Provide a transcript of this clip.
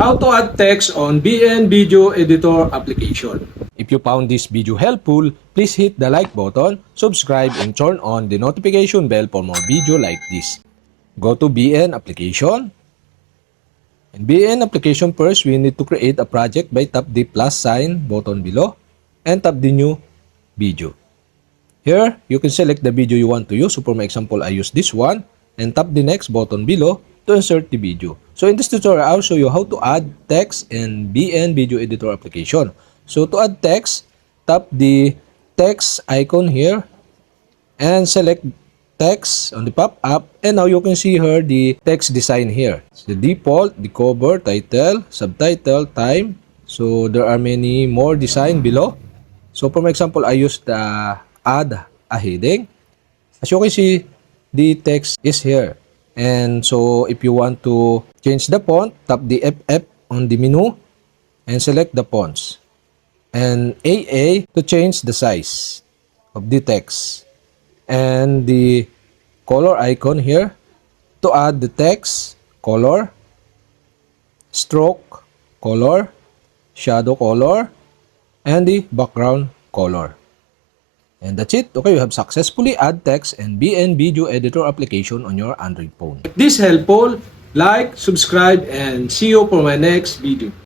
How to add text on BN Video Editor application. If you found this video helpful, please hit the like button, subscribe, and turn on the notification bell for more video like this. Go to BN application. In BN application first, we need to create a project by tap the plus sign button below and tap the new video. Here, you can select the video you want to use. So for my example, I use this one and tap the next button below to insert the video. So in this tutorial, I'll show you how to add text in BN Video Editor application. So to add text, tap the text icon here and select text on the pop-up, and now you can see here the text design here. The default, the cover, title, subtitle, time. So there are many more design below. So for my example, I use the add a heading. As you can see, the text is here. And so if you want to change the font, tap the FF on the menu and select the fonts. And AA to change the size of the text. And the color icon here to add the text, color, stroke, color, shadow color, and the background color. And that's it. Okay, you have successfully add text and BN Video Editor application on your Android phone. If this helpful, like, subscribe, and see you for my next video.